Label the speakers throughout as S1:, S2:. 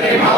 S1: Remota.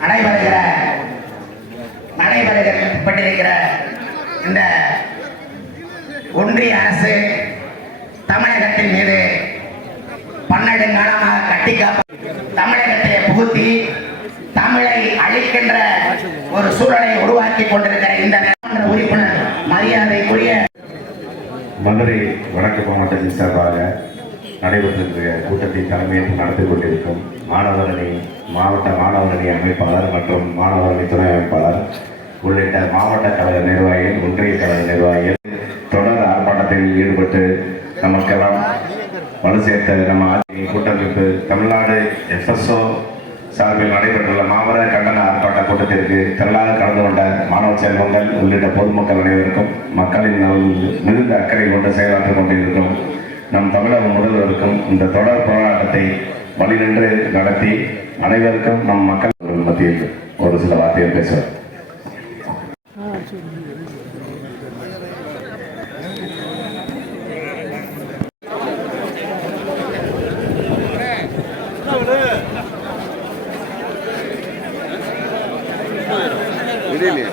S1: நடைபெறுகிற நடைபெறப்பட்டிருக்கிற இந்த ஒன்றிய அரசு தமிழகத்தின் மீது பன்னெடுங்காலமாக கட்டி தமிழகத்தை புகுத்தி தமிழை அழிக்கின்ற ஒரு சூழலை உருவாக்கி கொண்டிருக்கிற இந்த உறுப்பினர் மரியாதைக்குரிய
S2: மதுரை வடக்கு மாவட்டத்தின் சார்பாக நடைபெற்றிருக்கிற கூட்டத்தை தலைமையேற்று நடத்தி கொண்டிருக்கும் மாணவரணி மாவட்ட மாணவரணி அமைப்பாளர் மற்றும் மாணவரணி துணை அமைப்பாளர் உள்ளிட்ட மாவட்ட கழக நிர்வாகிகள் ஒன்றிய கழக நிர்வாகிகள் தொடர் ஆர்ப்பாட்டத்தில் ஈடுபட்டு நமக்கெல்லாம் வலு சேர்த்த நம்ம கூட்டமைப்பு தமிழ்நாடு எஃப்எஸ்ஓ சார்பில் நடைபெற்றுள்ள மாவட்ட கண்டன ஆர்ப்பாட்ட கூட்டத்திற்கு திரளாக கலந்து கொண்ட மாணவ செல்வங்கள் உள்ளிட்ட பொதுமக்கள் அனைவருக்கும் மக்களின் மிகுந்த அக்கறை கொண்டு செயலாற்றிக் கொண்டிருக்கும் நம் தமிழக முதல்வருக்கும் இந்த தொடர் போராட்டத்தை வழிநின்று நடத்தி அனைவருக்கும் நம் மக்கள் மத்தியில் ஒரு சில வார்த்தைகள் பேசுவார்
S3: நல்லா